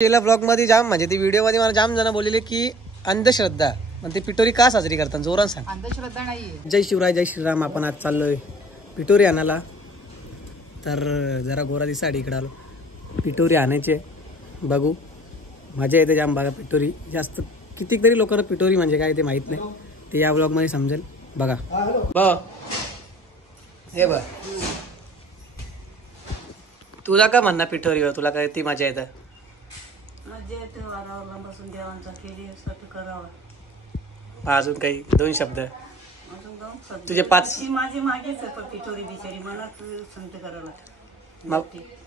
पहिल्या ब्लॉग मध्ये जाम म्हणजे ती व्हिडिओ मध्ये मला जाम जण बोललेले की अंधश्रद्धा म्हणजे पिटोरी का साजरी करतात जोरात सांग. अंधश्रद्धा नाहीये. जय शिवराय जय श्रीराम. आपण आज चाललोय पिटोरी आणायला. तर जरा गोरा दिसा इकडे आलो पिटोरी आणायचे. बघू मजा येते जाम बघा. पिटोरी जास्त कितीतरी लोकांना पिटोरी म्हणजे काय ते माहित नाही. ते या ब्लॉग मध्ये समजेल बघा. हे बघ तुला का म्हणणार पिटोरीवर तुला काय ती मजा येतं. अजून काही दोन शब्द तुझे पाच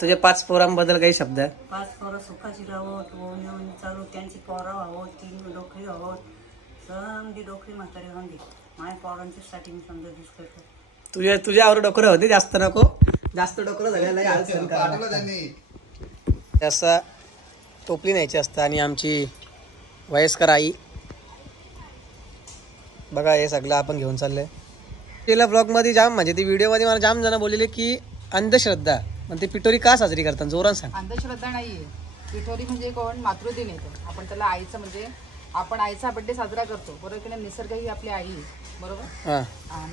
तुझे पाच पोरांबद्दल काही शब्द. पाच पोरं सुखाची राहत चालू त्यांची पोरं आहोत 3 डोकरी आहोत समधी डोकरी म्हातारी होती माझ्या पोरांच्या साठी मी समजा दिस करतो. तुझ्यावर डोकरं होते जास्त नको. जास्त डोकरं झालेलं असं टोपली न्यायची असतं. आणि आमची वयस्कर आई बघा हे सगळं आपण घेऊन चाललंय. पहिल्या ब्लॉग मध्ये जाम म्हणजे ती व्हिडिओ मध्ये मला जाम जण बोललेले की अंधश्रद्धा म्हणजे पिटोरी का साजरी करतात जोरात सांग. अंधश्रद्धा नाहीये. पिठोरी म्हणजे कोण मातृदिन येतो आपण त्याला आईचं म्हणजे आपण आईचा बर्थडे साजरा करतो बरोबर की नाही. निसर्ग ही आपली आई बरोबर.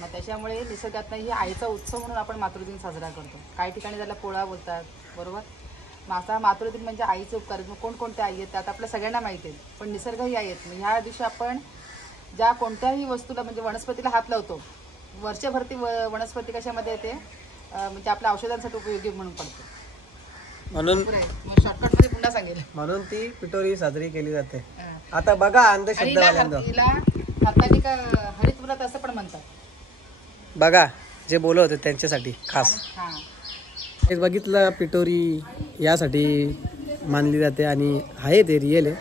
मग त्याच्यामुळे निसर्गात ही आईचा उत्सव म्हणून आपण मातृदिन साजरा करतो. काही ठिकाणी त्याला पोळा बोलतात बरोबर. माझा मातृदिन म्हणजे आईचे उपकार. मग कोणकोणत्या आई आहेत त्यात आपल्या सगळ्यांना माहिती आहे. पण निसर्ग ही आई आहेत. मग ह्या दिवशी आपण ज्या कोणत्याही वस्तूला म्हणजे वनस्पतीला हात लावतो. वर्षभरती वनस्पती कशामध्ये येते म्हणजे आपल्या औषधांसाठी उपयोगी म्हणून पडतो. म्हणून शॉर्टकट मध्ये पुन्हा सांगेल म्हणून ती पिटोरी साजरी केली जाते. आता बघा अंधश्रद्धा हरितव्रत असं पण म्हणतात बघा. जे बोलत होते त्यांच्यासाठी खास बघितलं. पिटोरी यासाठी मानली जाते आणि आहे ते रिअल आहे.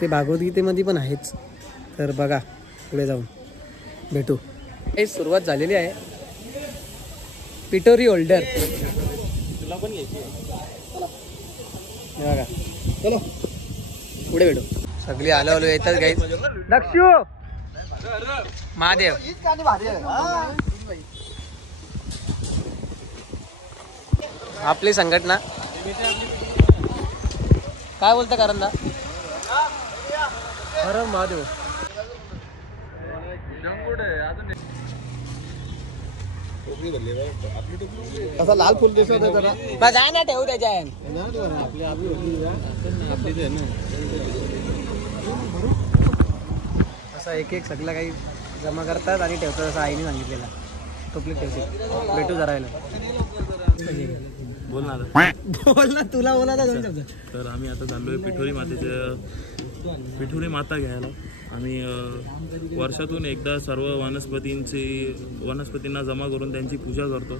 ते भागवद्गीतेमध्ये पण आहेच. तर बघा पुढे जाऊन भेटू. हे सुरुवात झालेली आहे पिटोरी होल्डर. तुला पण घ्यायची बघा. चलो पुढे भेटू. सगळी आलो येतात गाईज. लक्षू महादेव आपली संघटना काय बोलतं कारण ना हर महादेव. असा लाल फुल दिसत आहे ना ठेवू त्याच्या. असं एक एक सगळं काही जमा करतात आणि ठेवतात असं आईने सांगितलेलं. टोपली ठेवते. भेटू जरा बोल ना तुला बोला तर आम्ही आता चाललोय पिठोरी माता घ्यायला. आम्ही वर्षातून एकदा सर्व वनस्पतींना जमा करून त्यांची पूजा करतो.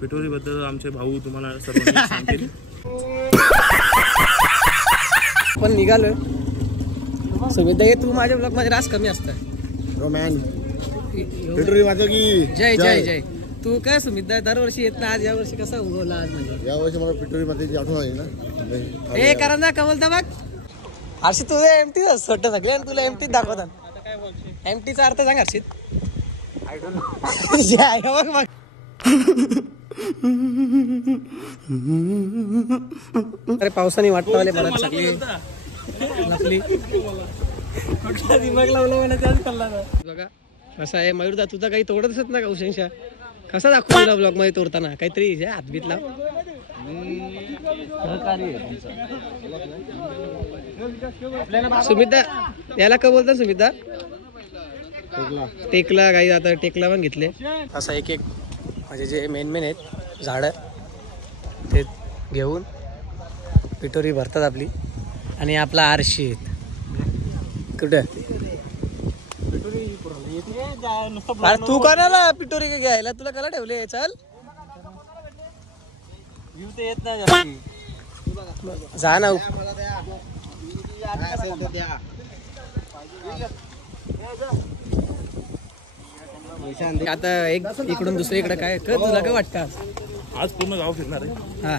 पिठोरीबद्दल आमचे भाऊ तुम्हाला सर्व सांगतील. पण निघालोय सुविधा ये. तू माझ्या ब्लॉग मध्ये रास कमी असतं रोमॅन पिठोरी माता की जय जय जय. तू काय सुमिता दरवर्षी येत ना. आज या वर्षी कसा उगवला आज म्हणजे यावर्षी मला पिठोरी मातेची आठवण आली ना. हे कारण ना कमलता बघ हर्षित तुझं एमटी छोट सगळे आणि तुला एमटीच दाखवतात. एमटीचा अर्थ सांग हर्षित. बघ बघ अरे पावसाने वाटत आले परत सगळी लपली. दिमाग लावला बघा कसा आहे मयूरदा. तुझा काही तोडतच ना कौशंशा. कसा दाखवला ब्लॉग मध्ये तोडताना काहीतरी हातबीत लाव. सुमिता याला का बोलतात सुमिता टेकला. काही आता टेकला पण घेतले. असं एक एक म्हणजे जे मेन आहेत झाड ते घेऊन पिटोरी भरतात आपली. आणि आपला आरशी कुठं तू कोणाला पिटोरी घ्यायला तुला कला ठेवले. चल येत नाही जा ना. आता एक इकडून दुसरीकडे काय कर तुला काय वाटतं. आज पूर्ण गाव फिरणार आहे. हा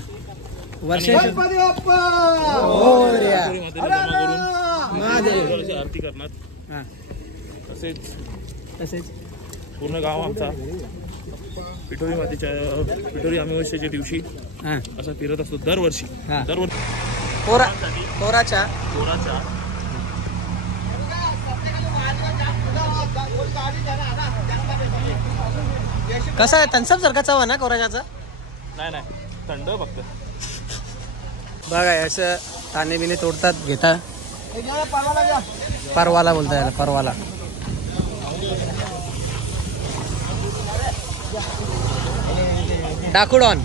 वर्ष आरती करणार. हा तसेच पूर्ण गाव आमचा पिठोरी मातीच्या पिठोरी अमावस्येच्या दिवशी असं फिरत असतो दरवर्षी. कोरा सर्वांसाठी कोरा चहा. कोरा चहा. कसा आहे थम्सअप सारखा चव आहे ना कोरा चहाचा. नाही नाही थंड फक्त. बघा असं ताने बिने तोडतात घेता. परवाला बोलता याला परवाला. डाकुडॉन.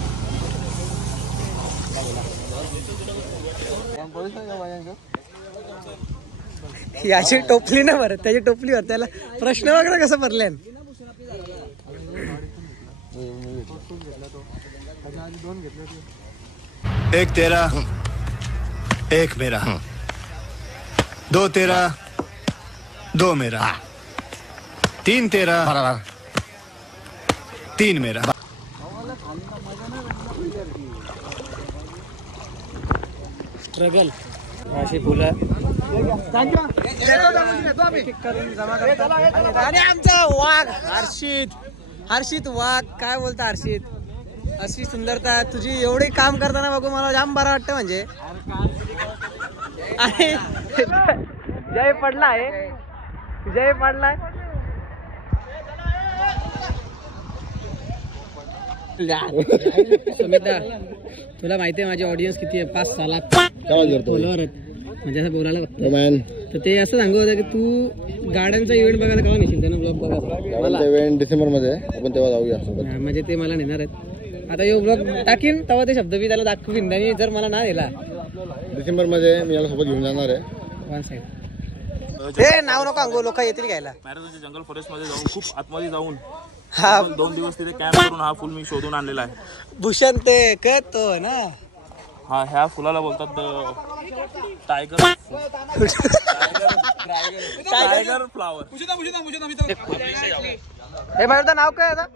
याची टोपली ना भरत त्याची टोपली होत त्याला प्रश्न वगैरे कसं भरले. एक तेरा एक मेरा दो तेरा दो मेरा तीन तेरा तीन मेरा. स्ट्रगल अशी फुलं आणि आमचा वाघ हर्षित. हर्षित वाघ काय बोलता हर्षित. अशी सुंदरता तुझी एवढी काम करताना बघू मला जाम बरं वाटतं म्हणजे. आणि जय पडला आहे जय पडलाय. सुमिता तुला माहिती आहे माझी ऑडियन्स किती आहे 5 लाख फॉलोअर आहेत म्हणजे असं बोलायला बघतो. तर ते असं सांगू होतं की तू गाड्यांचा इव्हेंट बघायला केव्हा नेशील त्यांना ब्लॉग बघायला. इव्हेंट डिसेंबर मध्ये आपण तेव्हा जाऊया. म्हणजे ते मला नेणार आहेत आता यो ब्लॉग टाकीन तेव्हा ते शब्द मी त्याला दाखवीन. आणि जर मला ना दिला डिसेंबर मध्ये मी याला सोबत घेऊन जाणार आहे. वन साईड ते नाव नको सांगू लोक येतील घ्यायला. मॅरेथॉनच्या जंगल फॉरेस्ट मध्ये जाऊन खूप आतमध्ये जाऊन हा 2 दिवस तिथे कॅम्प करून हा फुल मी शोधून आणलेला आहे. भूषण ते कळतो ना. हा ह्या फुलाला बोलतात टायगर टायगर फ्लावर. हे माझं नाव काय आता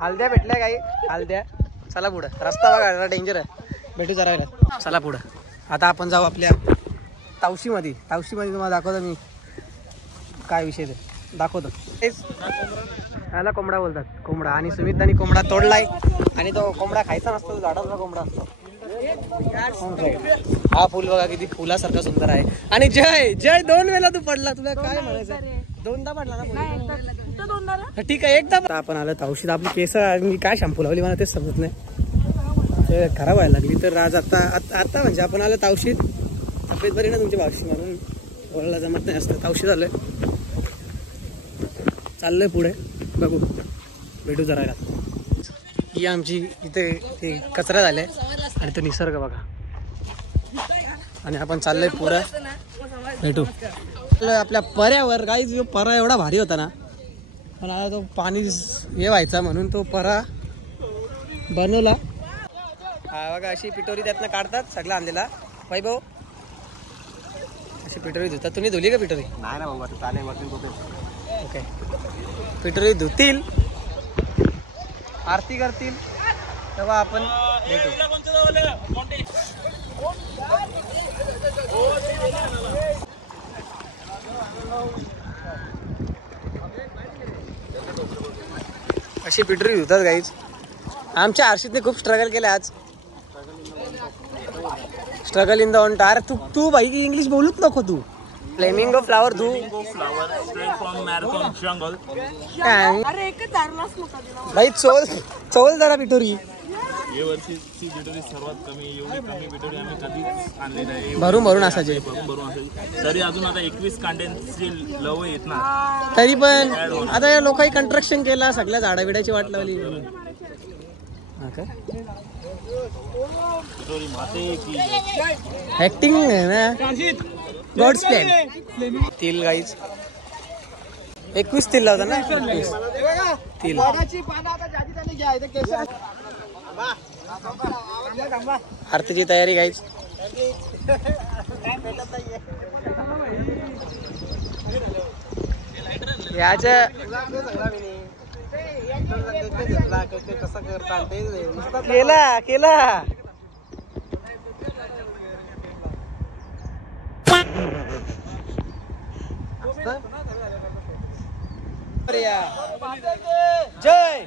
हलद्या भेटल्या काही हलद्या. चला पुढं रस्ता बघा डेंजर आहे. भेटू जरा चला पुढं. आता आपण जाऊ आपल्या तावशीमध्ये. तावशीमध्ये तुम्हाला दाखवतो मी काय विषय ते दाखवतो. याला कोंबडा बोलतात कोंबडा. आणि सुमितने कोंबडा तोडलाय आणि तो कोंबडा खायचा नसतो झाडाचा कोंबडा असतो. हा फुल बघा किती फुलासारखा सुंदर आहे. आणि जय जय 2 वेळा तू पडला. तुला काय म्हणायचं 2दा पडला ना. ठीक आहे एकदा. आपण आलं तावशीत. आपली केस मी काय शॅम्पू लावली मला तेच समजत नाही ते खराब व्हायला लागली. तर आज आता म्हणजे आपण आलं तावशीत. तब्येत बरी ना तुमची भावशी म्हणून ओळला जमत नाही असतं. तावशीत आलोय चाललोय पुढे बघू भेटू जरा. ही आमची इथे ते कचरा झालाय आणि तो निसर्ग बघा. आणि आपण चाललोय पुढे भेटू आपल्या पर्यावर. काही जो परा एवढा भारी होता ना पण आता तो पाणी हे व्हायचा म्हणून तो परा बनवला. हा बघा अशी पिटोरी त्यातनं काढतात सगळा आणलेला. वैभव अशी पिटोरी धुतात. तुम्ही धुली का पिटोरी. नाही ना बाबा चालेल. ओके पिटोरी धुतील आरती करतील तेव्हा आपण भेटू. अशी पिटोरी धुतात गाईच. आमच्या हर्षितने खूप स्ट्रगल केलं आज. Struggle in the on tyre. तू भाई इंग्लिश बोलूच नको तू. फ्लेमिंगो फ्लावर धू भाई चोल जरा पिटोरी. या वर्षीची पिटोरी सर्वात कमी. एवढी कमी पिटोरी आम्ही कधीच आणली नाही. भरून असायचे. भरून असायचे. तरी अजून आता 21 कांड्यांची लव येत ना. तरी पण आता या लोकांनी कंस्ट्रक्शन केला सगळ्या झाडाबिडाची वाट लावली. पिटोरी माते की ऍक्टिंग आहे ना. God's plan. तिल गाईज 21 तिल लावता ना. 21 तिल. आरतीची तयारी गाईज. याच्या केला जय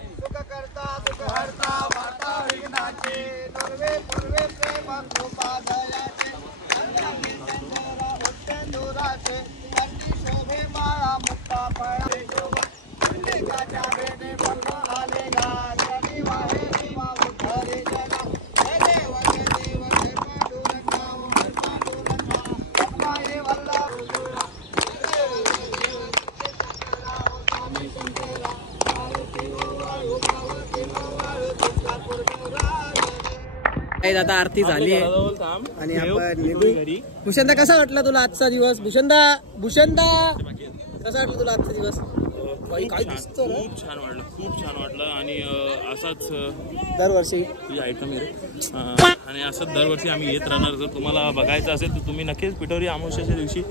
काही आता आरती झाली आहे आणि आपण निघू. भूषणदा कसा वाटला तुला आजचा दिवस? भूषणदा कसा वाटला तुला आजचा दिवस? खूप छान वाटलं आणि असाच दरवर्षी आणि असंच दरवर्षी आम्ही येत राहणार. जर तुम्हाला बघायचं असेल तर तुम्ही नक्कीच पिठोरी अमावस्याच्या दिवशी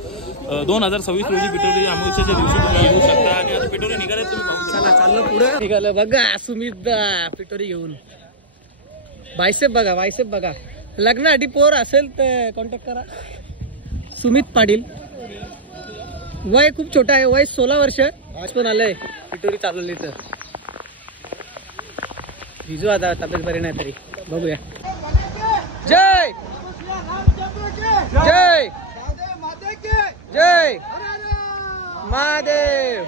2026 रोजी पिठोरी अमावस्याच्या दिवशी तुम्ही येऊ शकता. आणि आता पिठोरी निघाले तुम्ही पाहू. चला चाललो पुढे निघालं बघा सुमित पिठोरी घेऊन. बायसेप बघा लग्नासाठी पोर असेल तर कॉन्टॅक्ट करा. सुमित पाटील वय खूप छोटा आहे, वय 16 वर्ष. आज पण आलंय पिठोरी चालवली तर भिजू आता तब्येत बरी नाही तरी बघूया. जय जय जय महादेव.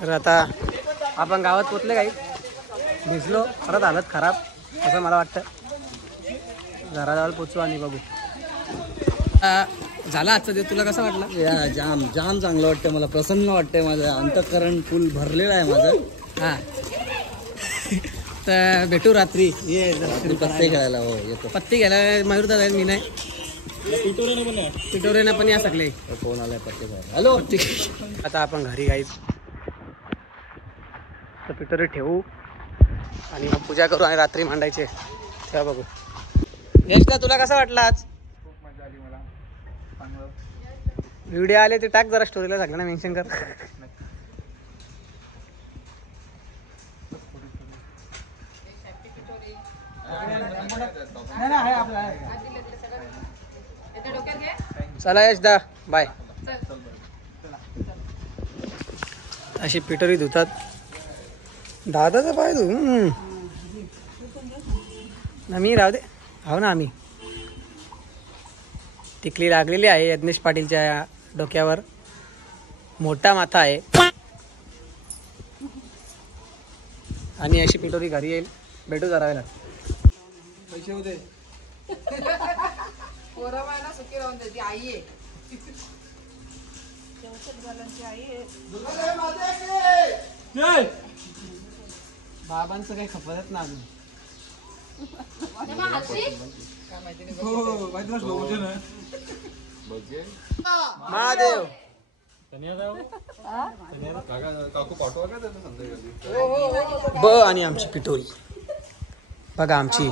तर आता आपण गावात पोचले काही भिजलो परत हालत खराब असं मला वाटतं. घराजवळ पोचू आणि बघू. झाला आजचा दिवस तुला कसा वाटला? जाम चांगलं वाटतं मला. प्रसन्न वाटतंय. माझं अंतःकरण फुल भरलेलं आहे माझं. हा तर भेटू रात्री. ये पत्ते खेळायला. हो येतो. पत्ती घ्यायला मयूर दादा मी नाही पिठोरेनं पण या सगळे फोन आलाय पत्ते खेळायला. हॅलो. आता आपण घरी जायच तर पिठोरे ठेवू आणि मग पूजा करू आणि रात्री मांडायचे तेव्हा बघू. यशला तुला कसा वाटला आज? व्हिडिओ आले ते टाक जरा स्टोरीला सांग ना, मेन्शन कर. चला यश दा बाय. अशी पिठोरी धुतात. दादाचा पाय धु मी राहू दे. हो ना आम्ही टिकली लागलेली आहे यज्ञेश पाटीलच्या डोक्यावर. मोठा माथा आहे आणि अशी पिठोरी घरी येईल. भेटू जरावेला पैसे होते. सुखी राहून दे. ती आई आहे. बाबांचं काही खपतच ना अजून. महादेव ब आणि आमची पिठोरी बघा. आमची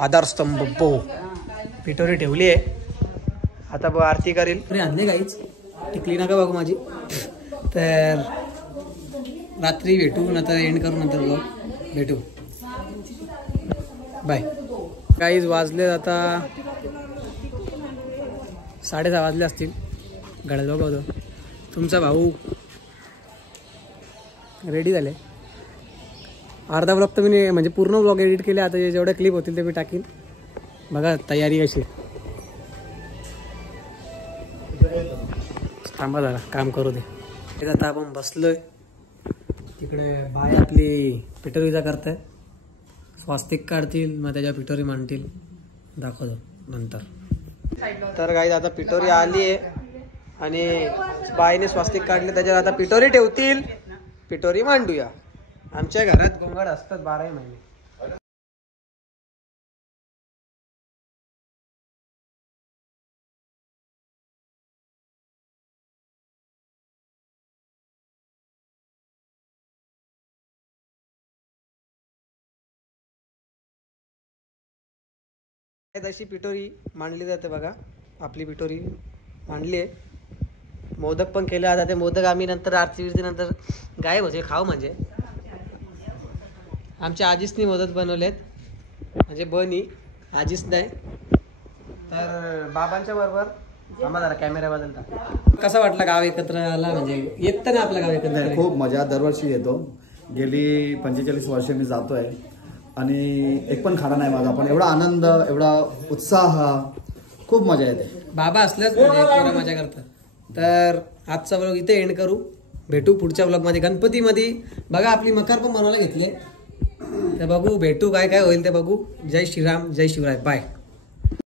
आधारस्तंभ बो पिठोरी ठेवली आहे. आता ब आरती करेल. आणले काहीच टिकली नका बघू माझी. तर रात्री भेटू नंतर एंड करू नंतर ब्लॉग भेटू. बाय. काहीच वाजले आता 6:30 वाजले असतील. घड्याळ बघतो. तुमचा भाऊ रेडी झाले. अर्धा ब्लॉग तर मी म्हणजे पूर्ण ब्लॉग एडिट केले. आता जेवढ्या क्लिप होतील ते मी टाकीन. बघा तयारी कशी. थांबा जरा काम करू दे. आता आपण बसलोय तिकडे. बाय आपली पिठोरीचा करताय. स्वास्तिक काढतील मग त्याच्या पिठोरी मांडतील. दाखवतो नंतर. तर काही आता पिठोरी आली आहे आणि बाईने स्वास्तिक काढले. त्याच्यावर आता पिठोरी ठेवतील. पिठोरी मांडूया. आमच्या घरात गोंगाट असतात 12 महिने. अशी पिठोरी मांडली जाते बघा. आपली पिठोरी मांडली आहे. मोदक पण केले. आता ते मोदक आम्ही नंतर आरती विरती नंतर गायब होते खाऊ. म्हणजे आमच्या आजीसनी मोदक बनवलेत. म्हणजे बनी आजीच नाही. तर बाबांच्या बरोबर आम्हाला जरा कॅमेरा बदलता. कसा वाटला गाव एकत्र आला? म्हणजे येत ना आपलं गाव एकत्र. खूप मजा. दरवर्षी येतो. गेली 45 वर्ष मी जातोय आणि एक पण खाडा नाही माझा. पण एवढा आनंद, एवढा उत्साह, खूप मजा येते. बाबा असल्याच म्हणजे मजा करतात. तर आजचा ब्लॉग इथे एंड करू. भेटू पुढच्या ब्लॉगमध्ये. गणपतीमध्ये बघा आपली मकार पण बनवायला घेतले. तर बघू भेटू काय काय होईल ते बघू. जय श्रीराम जय शिवराय. बाय.